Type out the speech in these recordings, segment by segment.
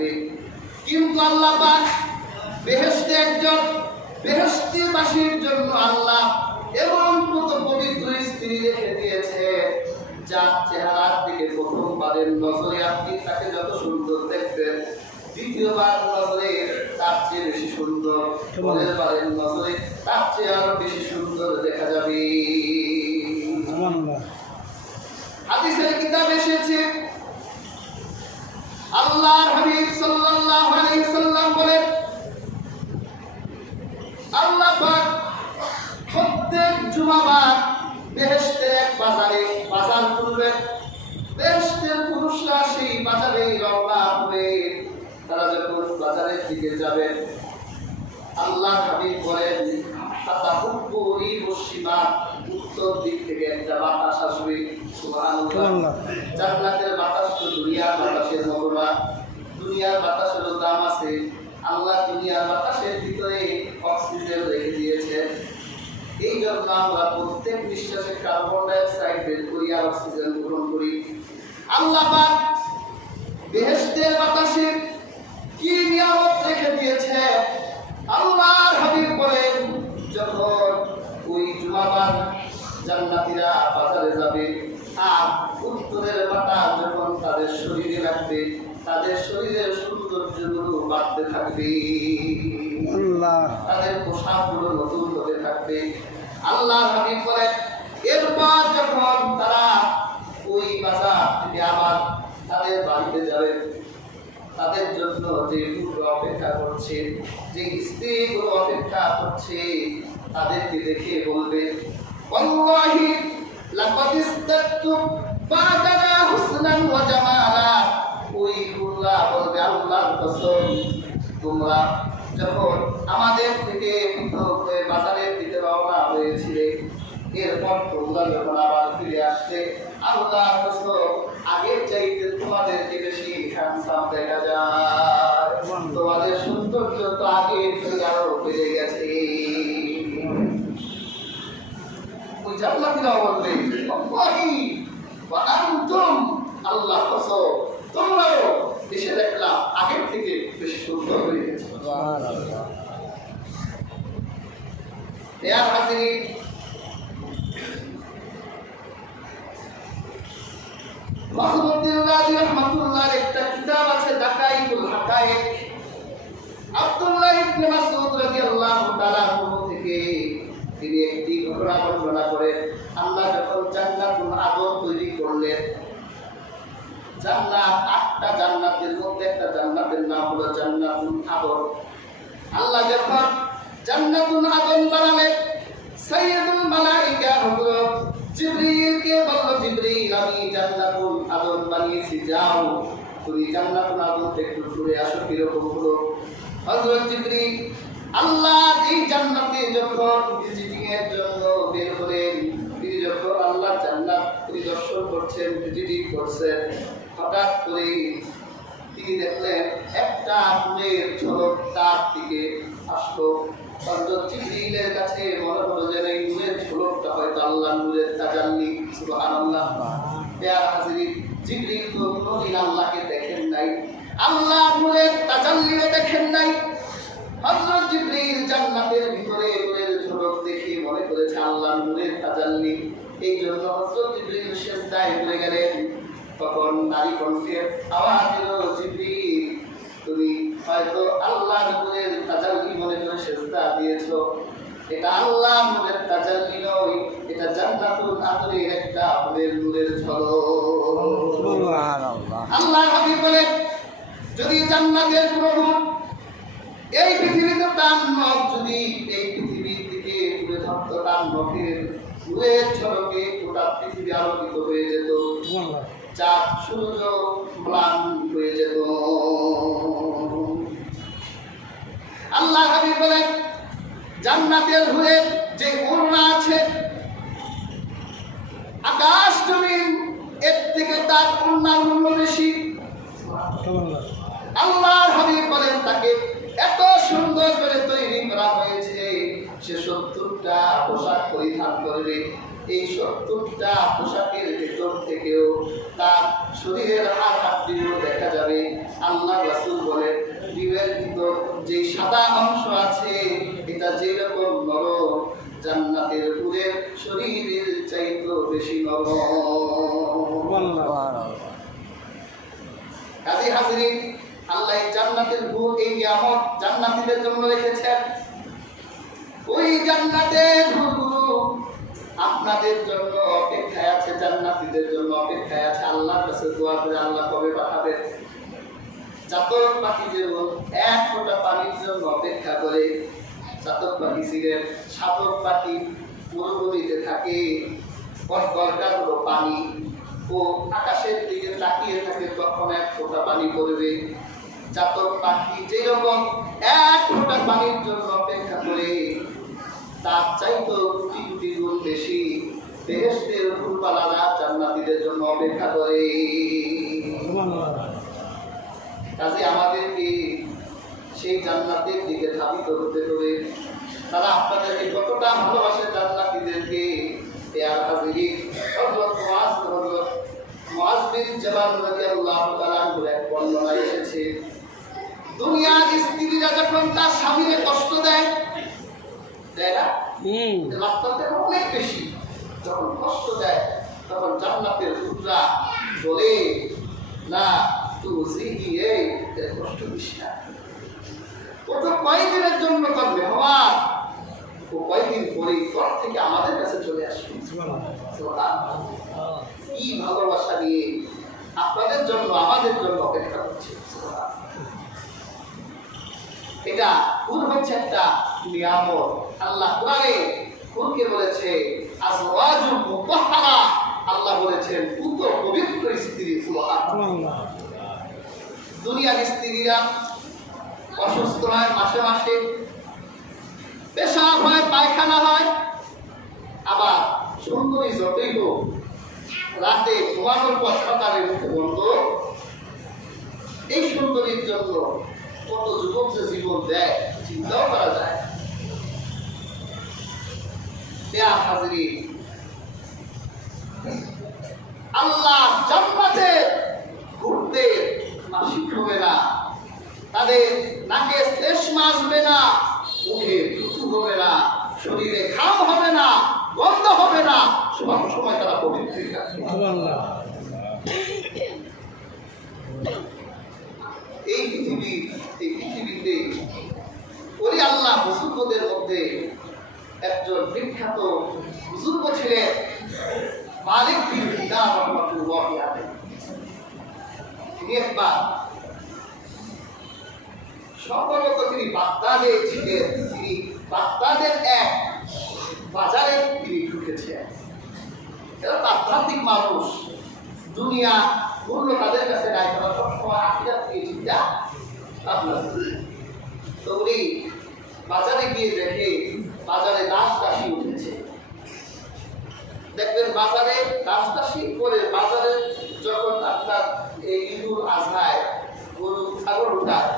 থাকবে। কিন্তু আল্লাহ পাক বেহেশতে একজন বেহেশতিবাসীর জন্য আল্লাহ এমন কত পবিত্র স্ত্রী রেখে দিয়েছে, যার চেহারার দিকে প্রথমবারের নজরে আপনি তাকে যত সুন্দর দেখবেন, দ্বিতীয়বার নজরে তার চেয়ে বেশি সুন্দর, পরের বারের নজরে তার চেয়ে আরো বেশি সুন্দর দেখা যাবে। হাদিসের কিতাবে এসেছে, আল্লাহর হাবিব সাল্লাল্লাহু আলাইহি সাল্লাম বলেন, আল্লাহ পাক প্রত্যেক জুমাবার বেহেশতের এক বাজারে বাজার করবেন। বেহেশতের পুরুষরা সেই বাজারে রওনা হবে। তারা যখন বাজারের দিকে যাবেন, আল্লাহ হাবিব বলেন, ফাতাহুব্বুরি মুসিমা, উত্তর দিক থেকে একটা বাতাস আসবে। সুবহানাল্লাহ। জান্নাতের বাতাস তো দুনিয়ার বাতাসের মতো না। দুনিয়ার বাতাসেরও দাম আছে। আল্লাহ দুনিয়ার বাতাসের ভিতরে অক্সিজেন রেখে দিয়েছেন। এই জন্য আমরা প্রত্যেক নিঃশ্বাসে কার্বন ডাই অক্সাইড বের করি আর অক্সিজেন গ্রহণ করি। আল্লাহ পাক বেহেশতের বাতাসে কি নিয়ামত রেখে দিয়েছে। আল্লাহর হাবিব বলেন, যখন ওই জুমাবার জান্নাতীরা বাজারে যাবে আর উত্তরের বাতাস যখন তাদের শরীরে লাগবে, তাদের শরীরের সৌন্দর্যগুলো বাড়তে থাকবে, তাদের পোশাকগুলো নতুন হতে থাকবে। আল্লাহর হাবিব বলেন, এরপর যখন তারা ওই বাজার থেকে আবার তাদের বাড়িতে যাবে, তাদের জন্য যে পুরো অপেক্ষা করছে, যে স্ত্রীগুলো অপেক্ষা করছে, তাদেরকে দেখে বলবে, ওয়াল্লাহি লাকাদ ইসতাতু বাদানা হুসনান ওয়া জামালা। ওই কুল্লা বলবে, আল্লাহর কসম, তোমরা যখন আমাদের থেকে পৃথক হয়ে বাজারের দিকে রওনা হয়েছিলে, এরপর তোমরা যখন আবার ফিরে আসছে, আল্লাহর কসম, আগের চাইতে তোমাদেরকে বেশি হ্যান্ডসাম দেখা যায়। তোমাদের সৌন্দর্য তো আগের থেকে আরো বেড়ে গেছে। ওই জান্নাতীরা বলবে, ওয়াল্লাহি ওয়া আনতুম, আল্লাহর কসম, তোমরাও এসে দেখলাম আগের থেকে বেশি সুন্দর হয়ে গেছে। সুবহানাল্লাহ। ইয়া হাজিরিন, মাহমুদুদ্দিন রাজি রাহমাতুল্লাহর একটা কিতাব আছে, দাকাইকুল হাকায়েক। আব্দুল্লাহ ইবনে মাসউদ রাদিয়াল্লাহু তাআলা থেকে তিনি একটি ঘটনা বর্ণনা করেন। আল্লাহ যখন জান্নাতুল আদন তৈরি করলেন, জান্নাত ৮টা জান্নাতের মধ্যে একটা জান্নাতের নাম হলো জান্নাতুল আদন। আল্লাহ যখন জান্নাতুল আদন বানালেন, সাইয়্যিদুল মালায়েকা হযরত জিবরীলকে বলল, জিবরীল, আমি জান্নাতুল আদন বানিয়েছি, যাও তুমি জান্নাতুল আদন থেকে একটু ঘুরে আসো কিরকম হলো। হযরত জিবরীল আল্লাহ এই জান্নাতে যখন ভিজিটিং এর জন্য বের হলেন, তিনি যখন আল্লাহ জান্নাত পরিদর্শন করছেন, ভিজিটিং করছেন, হঠাৎ করে তিনি দেখলেন একটা ফুলের ঝলক তার দিকে আসলো। হযরত জিবরীলের কাছে মনে হলো যে এই নূরের ঝলকটা হয়তো আল্লাহর নূরের তাজাল্লি। সুবহানাল্লাহ। প্রিয় হাজিরিন, জিবরীল তো কোনদিন আল্লাহকে দেখেন নাই, আল্লাহর নূরের তাজাল্লিও দেখেন নাই। হযরত জিবরীল জান্নাতের ভিতরে নূরের ঝলক দেখে মনে করেছে আল্লাহর নূরের তাজাল্লি। এই জন্য হযরত জিবরীল সিজদায় পড়ে গেলেন। তখন নারী কণ্ঠের আওয়াজ এলো, জিবরীল, তুমি হয়তো আল্লাহর নূরের তাজাল্লি মনে করে সিজদা দিয়েছো। এটা আল্লাহর নূরের তাজাল্লি নয়, এটা জান্নাতুল আদনের একটা ফুলের নূরের ঝলক। সুবহানাল্লাহ। আল্লাহর হাবিব বলেন, যদি জান্নাতের কোনো রূপ এই পৃথিবীতে তার নখ যদি এই পৃথিবীর দিকে তুলে ধরতো, তার নখের নূরের ঝলকে গোটা পৃথিবী আলোকিত হয়ে যেত, চাঁদ সূর্য ম্লান হয়ে যেত। আল্লাহ হাবিব বলেন, জান্নাতের হুরের যে ওড়না আছে, আকাশ জমিন এর থেকে তার ওড়নার মূল্য বেশি। আল্লাহর হাবিব বলেন, তাকে এত সুন্দর করে তৈরি করা হয়েছে, সে ৭০টা পোশাক পরিধান করবে। এই ৭০টা পোশাকের ভেতর থেকেও তার শরীরের হাড় হাড্ডিও দেখা যাবে। আল্লাহ রাসূল বলেন ডিমের ভিতর যে সাদা অংশ আছে এটা যেরকম নরম জান্নাতের হুরের শরীরের চাইতেও বেশি নরম। কাজী হাজরিন, আল্লাহ জান্নাতের হুর এই নিয়ামত জান্নাতীদের জন্য রেখেছেন। ওই জান্নাতের হুরগুলো আপনাদের জন্য অপেক্ষায় আছে, জান্নাতীদের জন্য অপেক্ষায় আছে। আল্লাহর কাছে দোয়া করে আল্লাহ কবে পাঠাবেন। চাতক পাখি যেমন এক ফোঁটা পানির জন্য অপেক্ষা করে, চাতক পাখি ছিলেন সাতক পাখি মরুভূমিতে থাকে, দরকার হলো পানি, ও আকাশের দিকে তাকিয়ে থাকে কখন এক ফোঁটা পানি পড়বে। চাতক পাখি যেরকম এক ফোঁটা পানির জন্য অপেক্ষা করে, তার চাইতেও কোটি কোটি গুণ বেশি বেহেশতের ফুলওয়ালারা জান্নাতীদের জন্য অপেক্ষা করে। কাজে আমাদেরকে সেই জান্নাতের দিকে ধাবিত হতে হবে। তারা আপনাদেরকে কতটা ভালোবাসে জান্নাতীদেরকে। পেয়ার হাজিরিন, হযরত মুআজ বিন জাবাল রাদিয়াল্লাহু তাআলা আনহু এক বর্ণনা এসেছে, দুনিয়ার স্ত্রীরা যখন তার স্বামীকে কষ্ট দেয়, দেয় না? রাস্তাতে অনেক বেশি যখন কষ্ট দেয়, তখন জান্নাতের হুররা বলে, না তুই এই কষ্ট দিস না, ও তো কয়েকদিনের জন্য তোর মেহমান, ও কয়েকদিন পরেই তোর থেকে আমাদের কাছে চলে আসবে। কি ভালোবাসা নিয়ে আপনাদের জন্য আমাদের জন্য অপেক্ষা করছে। এটা হুর হচ্ছে একটা নিয়ামত। আল্লাহ কোরআনে হুরকে বলেছে আজওয়াজুল মুতাহহারা, আল্লাহ বলেছেন পুত পবিত্র স্ত্রী। সুবহানাল্লাহ। দুনিয়ার স্ত্রীরা অসুস্থ হয়, মাসে মাসে পেশাব হয়, পায়খানা হয়, আবার সুন্দরী যতই হোক রাতে ঘুমানোর পর সকালে মুখে বন্ধ। এই সুন্দরীর জন্য কত যুবক যে জীবন দেয় চিন্তাও করা যায়। আল্লাহ জান্নাতে ঘুরতে মাসিক হবে না, তাদের নাকে শ্লেষ্মা আসবে না, মুখে থুথু হবে না, শরীরে ঘাম হবে না, গন্ধ হবে না, সব সময় তারা পবিত্র থাকবে। এই পৃথিবীতে ওই আল্লাহ বুজুর্গদের মধ্যে একজন বিখ্যাত বুজুর্গ ছিলেন মালিক বিন দিনার রাহমাতুল্লাহি আলাইহি। তিনি একবার সম্ভবত তিনি বাগদাদে ছিলেন, তিনি বাগদাদের এক বাজারে তিনি ঢুকেছেন। এরা আধ্যাত্মিক মানুষ, দুনিয়া মূল্য তাদের কাছে নাই, তারা সবসময় আখিরাত নিয়ে চিন্তা ভাবনা। তো উনি বাজারে গিয়ে দেখে বাজারে দাস দাসী উঠেছে। দেখবেন বাজারে দাস দাসী করে বাজারে যখন আপনার এই ঈদুল আজহায় গরু ছাগল উঠায়,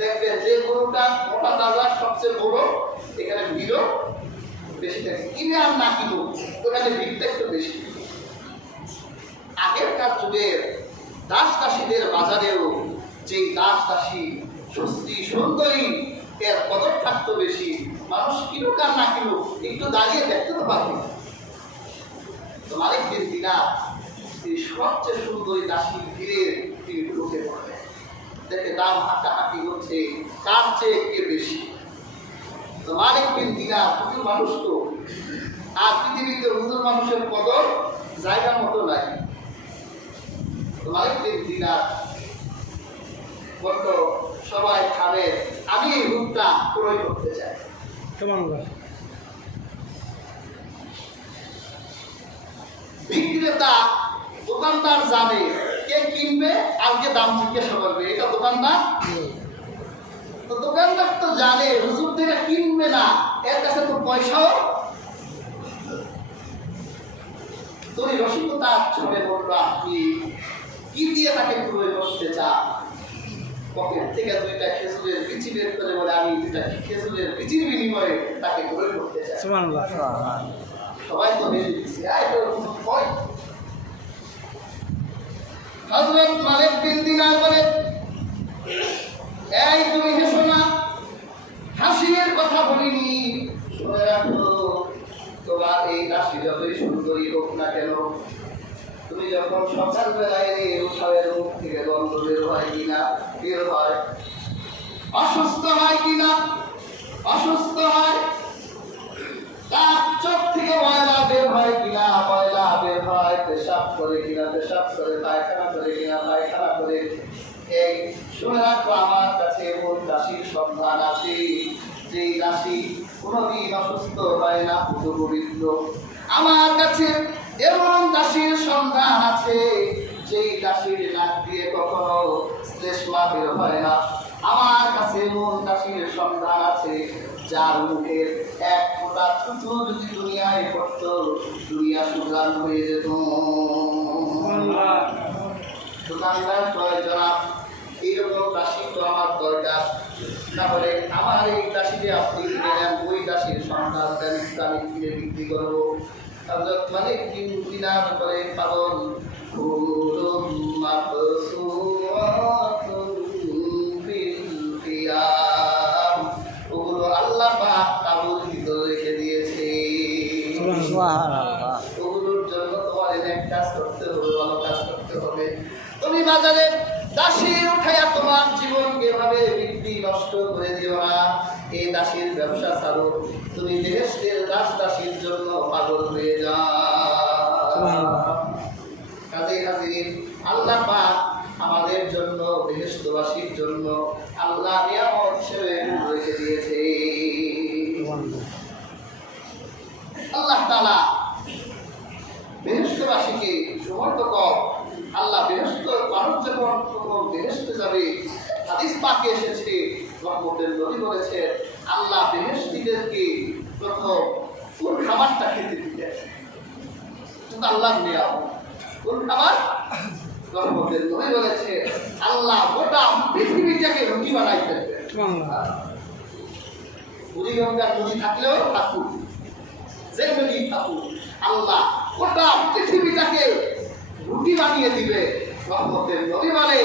দেখবেন যে গরুটা মোটা তাজা সবচেয়ে বড়, এখানে ভিড়ও বেশি থাকে। কিনে আর না কিনো ওখানে ভিড়টা একটু বেশি। আগেরকার যুগের দাস দাসীদের বাজারেও যে দাস দাসী সুস্থি সুন্দরী এর কদর থাকতো বেশি। মানুষ কিনুক আর না কিনুক একটু দাঁড়িয়ে দেখতে তো পারবে। তো মালিক বিন দিনার এই সবচেয়ে সুন্দরী দাসীর ভিড়ে তিনি ঢুকে পড়লেন। দেখে দাম হাঁটাহাঁটি হচ্ছে, কার চেয়ে কে বেশি। তো মালিক বিন দিনার হুজুর মানুষ তো, আর পৃথিবীতে হুজুর মানুষের কদর জায়গা মতো নাই। তো মালিক বিন দিনার বলল, সবাই খাবে, আমি এই রূপটা ক্রয় করতে চাই। বিক্রেতা দোকানদার জানে কে কিনবে আর কে দাম জিজ্ঞাসা করবে, এটা দোকানদার। তো দোকানদার তো জানে হুজুর থেকে কিনবে না, এর কাছে তো পয়সাও। তুমি রসিকতা ছড়ে বললো, আপনি কি দিয়ে তাকে ক্রয় করতে চান? পকেট থেকে দুইটা খেজুরের বিচি বের করে বলে, আমি দুইটা খেজুরের বিচির বিনিময়ে তাকে ক্রয় করতে চাই। সবাই তো বেশি দিচ্ছে, হযরত মালিক বিন দিনার বলে, এই তুমি হেসো না, হাসির কথা বলিনি, শুনে রাখো তোমার এই দাসী যতই সুন্দরী হোক না কেন, তুমি যখন সকালবেলায় উৎসবের মুখ থেকে গন্ধ বের হয় কিনা, বের হয়, অসুস্থ হয় কিনা, অসুস্থ হয়, তার চোখ থেকে ময়লা বের হয় কিনা, ময়লা বের হয়, পেশাব করে কিনা, পেশাব করে, পায়খানা করে কিনা, পায়খানা করে, এই শুনে রাখো আমার কাছে এমন দাসীর সন্ধান আছে, যেই দাসী কোনোদিন অসুস্থ হয় না, পুজো পবিত্র। আমার কাছে এমন দাসীর সন্ধান আছে, যেই দাসীর নাক দিয়ে কখনো শ্লেষ্মা বের হয় না। আমার কাছে এমন দাসীর সন্ধান আছে, যার মুখের এক ফোঁটা থুতু যদি দুনিয়ায় পড়তো, দুনিয়া সুগান হয়ে যেত। দোকানদার কয়, জনাব এইরকম দাসী তো আমার দরকার, তাহলে আমার এই দাসীকে আপনি কিনে নেন, ওই দাসীর সন্ধান দেন, আমি কিনে বিক্রি করবো। হযরত মালিক বিন দিনার বলে, পাগল, ওগুলো আল্লাহ পাক তাবুর ভিতরে রেখে দিয়েছে। ওগুলোর জন্য তোমার এক কাজ করতে হবে, ভালো কাজ করতে হবে। তুমি বাজারে দাসী উঠাইয়া তোমার জীবনকে এভাবে বৃদ্ধি নষ্ট করে দিও না। এই দাসীর ব্যবসা চালু, তুমি বেহেশতের দাসীর জন্য পাগল হয়ে যাও। কাজে হাজির, আল্লাহ পাক আমাদের জন্য, বেহেশতবাসীর জন্য আল্লাহ নিয়ামত হিসেবে রেখে দিয়েছে। আল্লাহ তাআলা বেহেশতবাসীকে সময় তো কম, আল্লাহ বেহেশত মানুষ যখন বেহেশতে যাবে, হাদিস পাকে এসেছে, রহমতের নবী বলেছে, আল্লাহ বেহেশতীদেরকে প্রথম কোন খাবারটা খেতে দিতেন, আল্লাহ নিয়ামত কোন খাবার? রহমতের নবী বলেছে, আল্লাহ গোটা পৃথিবীটাকে রুটি বানাইতেন। বুড়িগঙ্গার নদী থাকলেও থাকুক, যে নদী থাকুক, আল্লাহ গোটা পৃথিবীটাকে রুটি বানিয়ে দিবে। রহমতের নবী বলে,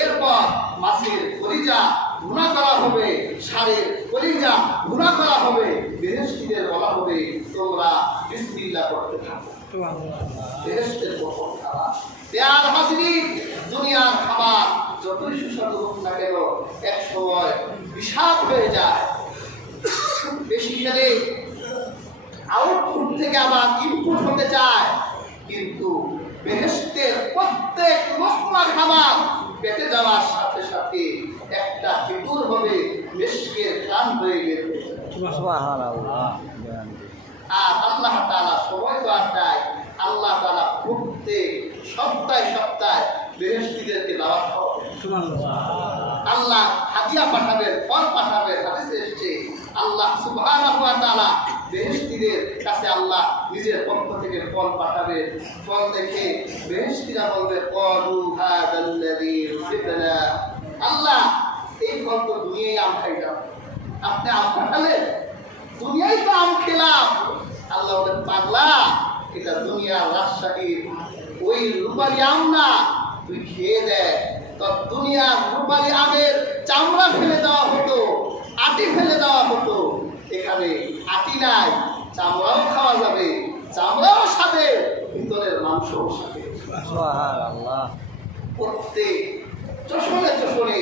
এরপর মাছের কলিজা ভুনা করা হবে, ষাঁড়ের কলিজা ভুনা করা হবে, বেহেশতীদের বলা হবে, তোমরা বিসমিল্লাহ করতে থাকো। বেহেশতের প্রথম খাবার। প্যার হাসির দুনিয়ার খাবার যতই সুস্বাদু হোক না কেন, এক সময় বিষাদ হয়ে যায়। বেশি খেলে আউটপুট থেকে আবার ইনপুট হতে চায়, কিন্তু বেহেশতের প্রত্যেক মশলা খাবার পেটে যাওয়ার সাথে সাথে একটা ফিতুর হবে, মেশকের ঘ্রাণ হয়ে গেছে। আর আল্লাহ তাআলা সময় তো আর নাই, আল্লাহ তাআলা প্রত্যেক সপ্তাহে সপ্তাহে বেহেশতীদেরকে দাওয়াত খাওয়াবেন। আল্লাহ হাদিয়া পাঠাবেন, ফল পাঠাবেন। হাদিসে এসেছে, আল্লাহ সুবহানাহু ওয়া তাআলা বেহেশতীদের কাছে আল্লাহ নিজের পক্ষ থেকে ফল পাঠাবে। ফল দেখে বেহেশতীরা বলবে, ক্বালু হাদাল্লাযী রুযিকনা, আল্লাহ এই ফল তো দুনিয়ায় আম খাইলাম, আপনি আম পাঠালেন, দুনিয়ায় তো আম খেলাম। আল্লাহ বলেন, পাগলা, এটা দুনিয়ার রাজশাহীর ওই রূপালী আম না, তুই খেয়ে দেখ। তো দুনিয়ার রূপালী আমের চামড়া ফেলে দেওয়া হতো, আটি ফেলে দেওয়া হতো, এখানে আটি নাই, চামড়াও খাওয়া যাবে, চামড়াও সাথে, ভিতরের মাংসও সাথে। প্রত্যেক চষণে চষণে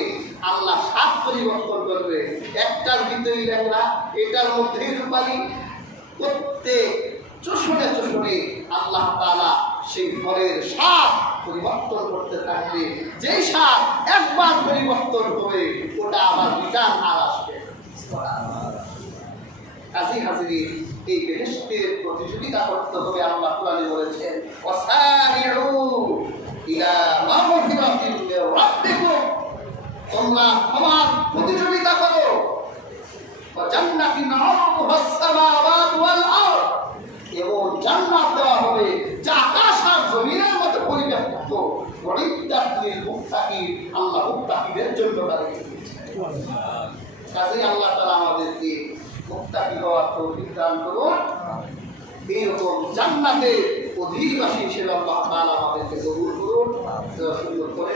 আল্লাহ স্বাদ পরিবর্তন করবে। একটার ভিতরে ল্যাংড়া, এটার মধ্যেই রূপালী। প্রত্যেক চষণে চষণে আল্লাহ তাআলা সেই ফলের স্বাদ পরিবর্তন করতে থাকবে। যেই স্বাদ একবার পরিবর্তন হবে, ওটা আবার রিটার্ন আর আসবে। কাজী হাজির, এই বেহেশতের প্রতিযোগিতা করতে হবে। আল্লাহ কোরআনে বলেছেন, ওয়াসারিউ ইলা মাগফিরাতিন মির রাব্বিকুম, তোমরা ক্ষমার প্রতিযোগিতা করো। ওয়া জান্নাতিন আরদুহাস সামাওয়াতু ওয়াল আরদ, এবং জান্নাত দেওয়া হবে যা আকাশ আর জমিনের মতো পরিব্যাপ্ত। ওয়াইদাতুল মুত্তাকিন, আল্লাহ মুত্তাকিদের জন্য রেখে দিয়েছেন। কাজেই আল্লাহ তাআলা আমাদেরকে মুত্তাকি হওয়ার তৌফিক দান করুন। এইরকম জান্নাতের অধিবাসী হিসেবে আল্লাহ তাআলা আমাদেরকে কবুল করুন। সুন্দর করে